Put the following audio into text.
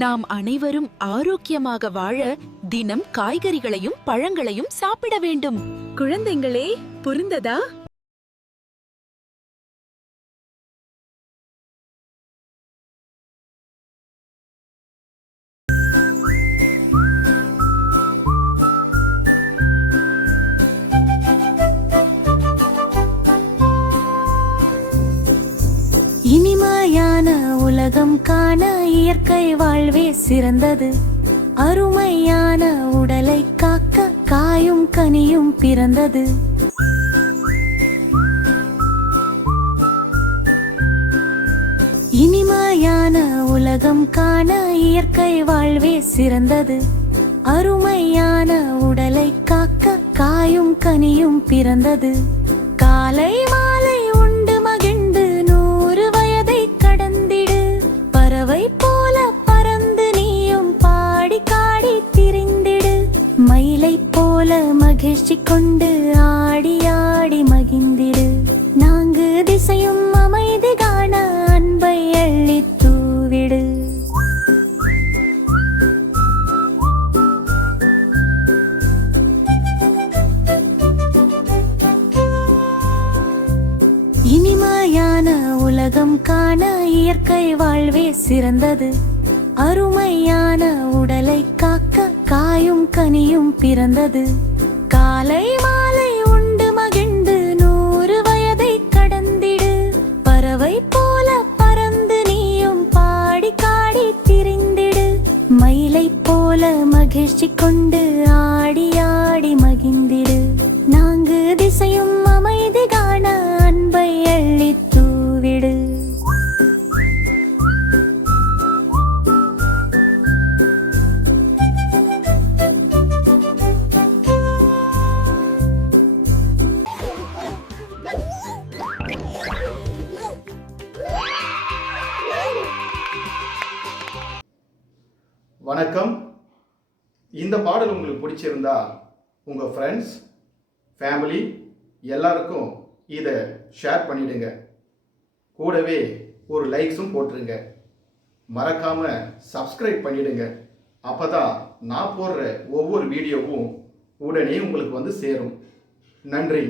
நாம் அனைவரும் ஆரோக்கியமாக வாழ தினம் காய்கறிகளையும் பழங்களையும் சாப்பிட வேண்டும். குழந்தைங்களே, புரிந்ததா? இனிமையான உலகம் காண இயற்கை வாழ்வே சிறந்தது. அருமையான உடலை காக்க காயும் கனியும் பிறந்தது. இனிமையான உலகம் காண இயற்கை வாழ்வே சிறந்தது. அருமையான உடலை காக்க காயும் கனியும் பிறந்தது. காலை மாலை உண்டு மகிழ்ந்து 100 வயதை கடந்திடு. பறவை போல பறந்து நீயும் பாடி காடி திரிந்திடு. மயிலை போல மகிழ்ச்சி கொண்டு ஆடி ஆடி மகிழ்ந்திடு. 4 திசையும் அமைதி காண அன்பை அள்ளி தூவிடு. இனிமையான உலகம் காண இயற்கை வாழ்வே சிறந்தது. அருமையான உடலை காக்க காயும் கனியும் பிறந்தது. காலை மாலை உண்டு மகிழ்ந்து 100 வயதை கடந்திடு. பறவை போல பறந்து நீயும் பாடி காடி திரிந்திடு. மயிலை போல மகிழ்ச்சி கொண்டு ஆடி ஆடி மகிழ்ந்திடு. 4 திசையும் அமைதி காண அன்பை அள்ளி தூவிடு. வணக்கம். இந்த பாடல் உங்களுக்கு பிடிச்சிருந்தா உங்கள் ஃப்ரெண்ட்ஸ், ஃபேமிலி எல்லாருக்கும் இதை ஷேர் பண்ணிடுங்க. கூடவே ஒரு லைக்ஸும் போட்டுருங்க. மறக்காமல் சப்ஸ்கிரைப் பண்ணிடுங்க. அப்போ தான் நான் போடுற ஒவ்வொரு வீடியோவும் உடனே உங்களுக்கு வந்து சேரும். நன்றி.